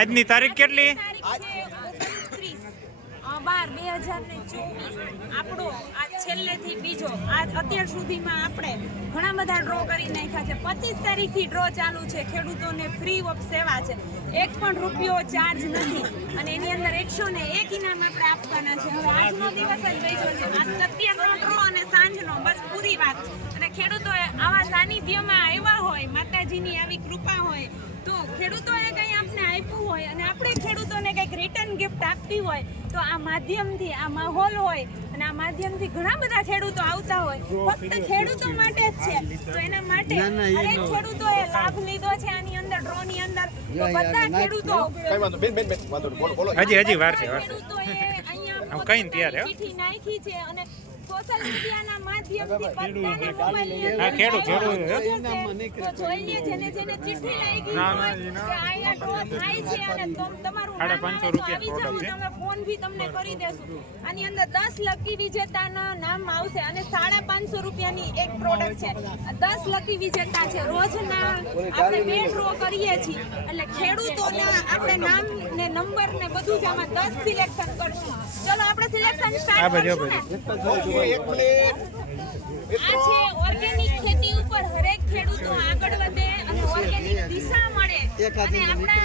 આજની તારીખ કેટલી? બાર, બે હજાર ને આપણો આ છેલ્લેથી બીજો. આ અત્યાર સુધીમાં આપણે ઘણા બધા ડ્રો કરી નાખ્યા છે. પચીસ તારીખથી ડ્રો ચાલુ છે. ખેડૂતોને ફ્રી ઓફ સેવા છે. એક પણ રૂપિયો ચાર્જ નથી. અને એની અંદર એકસો એક ઇનામ આપણે આપવાના છે. હવે આજનો દિવસ જ બેસ્યો છે. અને સાંજનો, બસ પૂરી વાત. અને ખેડૂતોએ આવા સાનિધ્યમાં આવ્યા હોય, માતાજીની આવી કૃપા હોય તો ખેડૂતોએ કંઈ આપને આપ્યું હોય અને આપણે ખેડૂતોને કંઈક રિટર્ન ગિફ્ટ આપવી હોય તો આ માધ્યમથી આ માહોલ હોય અને આ માધ્યમથી ઘણા બધા ખેડૂતો આવતા હોય. ફક્ત ખેડૂતો માટે જ છે. તો એના માટે દરેક ખેડૂતોએ લાભ લીધો છે આની અંદર ડ્રોની અંદર. તો બધા ખેડૂતો કઈ વાંધો બેન બેન બેન વાંધો બોલો બોલો. હજી હજી વાર છે વાર છે. ખેડૂતોએ અહીંયા આમ તૈયાર હે, નાખી છે અને સોશિયલ મીડિયાના માધ્યમથી બધાના મોબાઈલની હા, અંદર ખેડૂત, ખેડૂત, હે. જશે. તો જોઈ લે જેને જેને ચિઠ્ઠી લાગી ના, હોય ના, ડ્રો થાય છે અને તમારું પાંચસો રૂપિયા. તમે ફોન ભી તમને કરી દેશું. આની અંદર દસ લકી વિજેતાના નામ આવશે અને સાડા પાંચસો રૂપિયાની એક પ્રોડક્ટ છે. દસ લકી વિજેતા છે. રોજના આપણે બે ડ્રો કરીએ છીએ. એટલે ખેડૂતોના આપણે નામ ને નંબર ને બધું જ આમાં દસ સિલેક્શન કરશું. ચલો આપણે સિલેક્શન સ્ટાર્ટ કરીશું એક મિનિટ આ છે ઓર્ગેનિક ખેતી ઉપર હરેક ખેડૂતો આગળ વધે અને ઓર્ગેનિક દિશા મળે. અને આપણા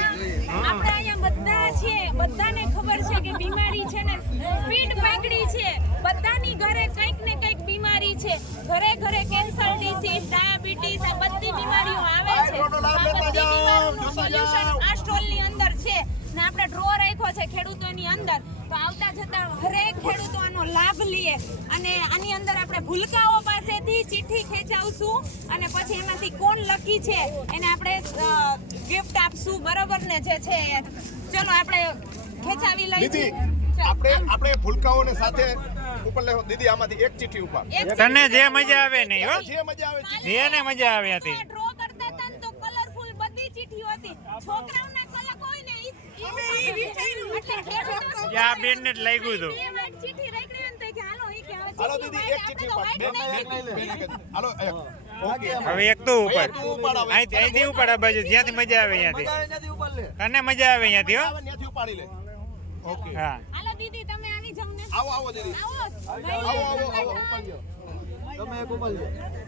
આપણા અહીંયા બધા છે બધાને ખબર છે કે બીમારી છે ને સ્પીડ પકડી છે. બધાની ઘરે કંઈક ને કંઈક બીમારી છે. ઘરે ઘરે કેન્સર ડિસીઝ ડાયાબિટીસ આ બધી બીમારીઓ આવે છે. આ બધી બીમારીઓનું સોલ્યુશન આ સ્ટોલની અંદર છે. ને આપણે ડ્રો રાખ્યો છે ખેડૂતોની અંદર. તો આવતા જતા હરેક ખેડૂતો આનો લાભ લઈએ અને આની અંદર આપણે ભૂલકાઓ પાસેથી ચિઠ્ઠી ખેંચાવશું અને પછી એમાંથી કોણ લકી છે એને આપણે ગિફ્ટ આપશું બરોબર ને જે છે. ચલો આપણે ખેંચાવી લઈએ. આપણે આપણે ભૂલકાઓને સાથે ઉપર લેવો. દીદી આમાંથી એક ચીઠી ઉપર. તને જે મજા આવે ને હો? જે મજા આવે છે જેને મજા આવે હતી ડ્રો કરતા તન ને તો કલરફુલ બધી ચિઠ્ઠીઓ હતી. હોય ને કે આ બેનને લાગ્યું ને તો કે હાલો હવે દીદી એક તો બેન વાંચી બેન બેન હાલો હવે એક તો ઉપર. અહીંથી અહીંથી આ બાજુ. જ્યાંથી મજા આવે અહીંયાથી અને મજા આવે અહીંયાથી હો. ત્યાંથી ઉપાડી લે. ઓકે. હા. હાલો દીદી તમે આવી જાવ ને. આવો આવો દીદી. આવો. આવો આવો આવો ઉપાડી લો.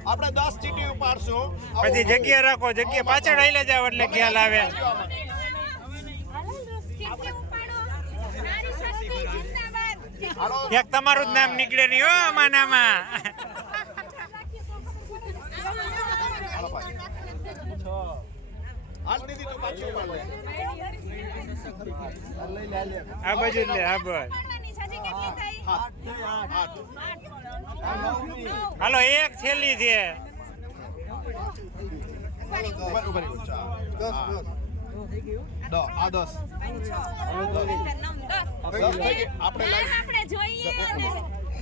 આપણે 10 ચીટી ઉપાડશું. પછી જગ્યા રાખો જગ્યા પાછળ આઈ જાવ એટલે ખ્યાલ આવે હાલો, ચિઠ્ઠી ઉપાડો. નારી શક્તિ જિંદાબાદ. હાલો એક તમારું જ નામ નીકળે નહીં હો લે આ બાજુ આ બસ. હાલો, એક છેલ્લી છે. ઉપર ઉપર ચા દસ. દસ આ દસ. પાંચ, છ, નવ, નવ, દસ. દસ થઈ ગઈ. આપણે ના, live- આપણે જોઈએ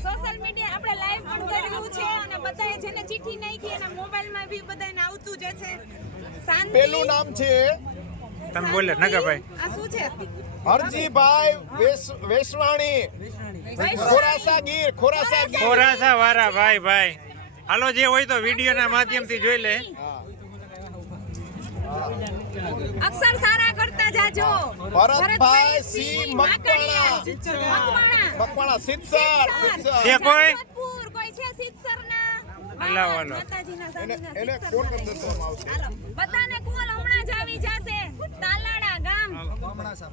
સોશિયલ મીડિયા આપણે લાઈવ પણ કર્યું છે અને બધાએ જેને ચિઠ્ઠી નાખી એના મોબાઈલમાં બી બધાને આવતું જ છે શાંતિ પેલું નામ છે? તમે બોલે નગાભાઈ. આ શું છે? હરજીભાઈ વેસવાણી. ખોરાસા ગીર ખોરાસા ખોરાસા વાળા ભાઈ ભાઈ. હાલો જે હોય તો વિડીયોના માધ્યમથી જોઈ લે. અક્ષર સારા કરતા જાજો. ભરતભાઈ સી મકવાણા. મકવાણા. સિત્સર. જે કોઈ? કોઈ છે સિત્સર ના. એને કોણ કરી દેવામાં આવશે. બધાને કોલ હમણાં જ આવી જશે. તાલાડા ગામ. બામણાસા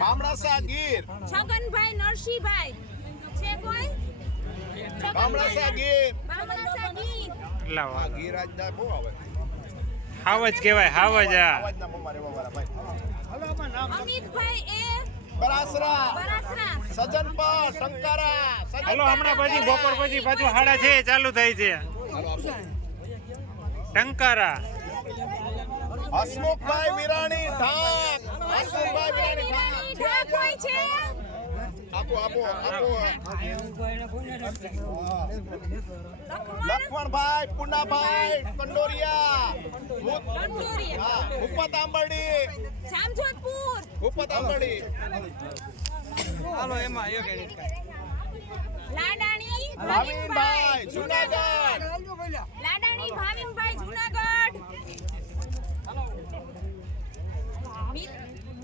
બામણાસા ગીર છગનભાઈ નરસિંહભાઈ. છે કોઈ? બામણાસા ગીર બામણાસા ગીર લાવો ગીર આજ આજના બહુ આવે. હાવ જ કહેવાય હાવ જ સજન- હમણાં પછી બપોર પછી પાછું સાડા છે ચાલુ થાય છે. હાલો. ટંકારા. હસમુખભાઈ વિરાણી ઢાક. હસમુખભાઈ વિરાણી ઢાક. ઢાક કોઈ છે. આપો આપો આપો. લખમણ લખમણભાઈ પુનાભાઈ કંડોરિયા ઉપત આંબરડી. જામજોધપુર. ભૂપત આંબરડી. લાડાણી ભાવિનભાઈ જુનાગઢ. લાડાણી ભાવિનભાઈ જુનાગઢ.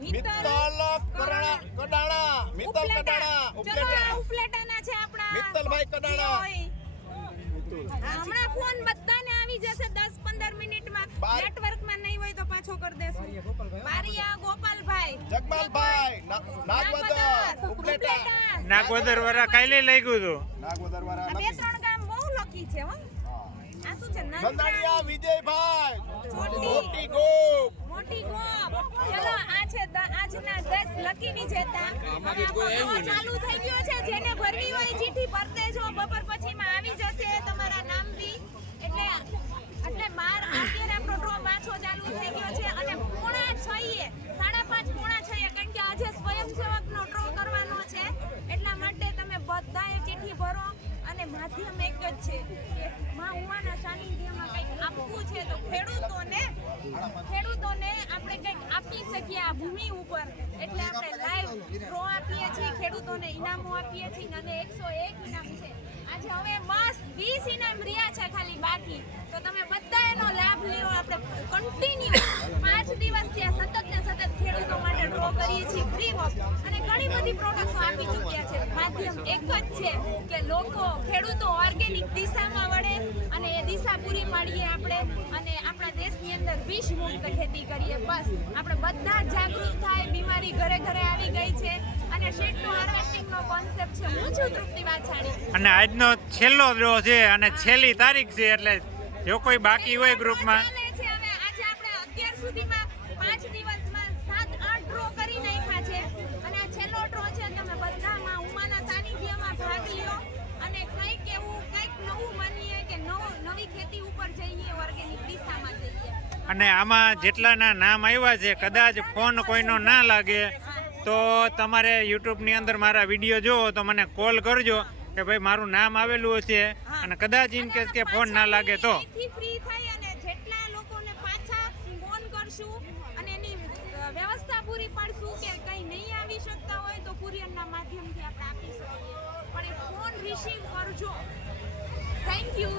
મિત્તલ. કરાણા કડાણા મિત્તલ કડાણા ઉપલેટા. ઉપલેટાના છે આપણા. મિત્તલભાઈ કડાણા. હમણાં ફોન બધાને આવી જશે 10 15 મિનિટમાં. નેટવર્કમાં નહીં હોય તો પાછો કરી દેશું. મારિયા ગોપાલભાઈ જગપાલભાઈ નાગવદર ઉપલેટા. નાગવદર નાગોદર વાળા કાલે લાગ્યું તો. નાગવદર વાળા બે ત્રણ ગામ બહુ લકી છે હો. આ શું છે? નંદાણીયા વિજયભાઈ. મોટી ગોપ મોટી ગોપ ચલો આ છે આજના 10 લકી વિજેતા. હવે આપણો ચાલુ થઈ ગયો છે જેને ભરવી હોય ચીઠી ભરતે જો. બપોર પછીમાં આવી જશે તમારા નામ બી એટલે એટલે માર અત્યારે આપણો ડ્રો પાછો ચાલુ થઈ ગયો છે. અને પૂણા છઈએ સાડા પાંચ પૂણા છઈએ કારણ કે આજે સ્વયંસેવકનો ડ્રો કરવાનો છે. એટલા માટે તમે બધાએ ચીઠી ભરો. અને માધ્યમ એક જ છે મા ઉમાના સાનિધ્યમાં કંઈક આપવું છે તો ખેડૂતોને ખેડૂતોને આપણે કંઈક આપી શકીએ આ ભૂમિ ઉપર. એટલે આપણે લાઈવ ડ્રો આપીએ છીએ, ખેડૂતોને ઇનામો આપીએ છીએ અને એકસો એક ઇનામ છે. આજે હવે બસ વીસ ઇનામ રહ્યા છે ખાલી બાકી. તો તમે બધા એનો લાભ લ્યો, આપણે કન્ટિન્યુ પાંચ દિવસ ત્યાં સતત ને સતત ખેડૂતો માટે કરીએ છીએ ફ્રી ઓફ અને ઘણી બધી પ્રોડક્ટ્સ આપી ચૂક્યા છે. માધ્યમ એક જ છે કે લોકો ખેડૂતો ઓર્ગેનિક દિશામાં વળે અને એ દિશા પૂરી પાડીએ આપણે અને આપણા દેશની અંદર વિષ મુક્ત ખેતી કરીએ. બસ. આપણે બધા જાગૃત થાય, બીમારી ઘરે ઘરે આવી ગઈ છે. અને ટુ હાર્વેસ્ટિંગનો કોન્સેપ્ટ છે. હું છું તૃપ્તિ વાછાણી. અને આજનો છેલ્લો ડ્રો છે અને છેલ્લી તારીખ છે, એટલે જો કોઈ બાકી હોય ગ્રુપમાં સુધીમાં પાંચ દિવસમાં સાત આઠ ડ્રો કરી નાખ્યા છે. અને આ છેલ્લો ડ્રો છે તમે બધામાં ઉમાના સાનિધ્યમાં ભાગ લ્યો. અને કંઈક એવું કંઈક નવું માનીએ કે નવો નવી ખેતી ઉપર જઈએ ઓર્ગેનિક દિશામાં જઈએ. અને આમાં જેટલાના નામ આવ્યા છે કદાચ ફોન કોઈનો ના લાગે તો તમારે યુટ્યુબની અંદર મારા વીડિયો જોવો તો મને કોલ કરજો કે ભાઈ મારું નામ આવેલું છે. અને કદાચ ઇન કેસ કે ફોન ના લાગે તો અહીંથી ફ્રી થઈ અને જેટલા લોકોને પાછા ફોન કરશું અને એની અ, વ્યવસ્થા પૂરી પાડશું કે કંઈ નહીં આવી શકતા હોય તો કુરિયરના માધ્યમથી આપણે આપી શકીએ પણ એ ફોન રિસીવ કરજો. Thank you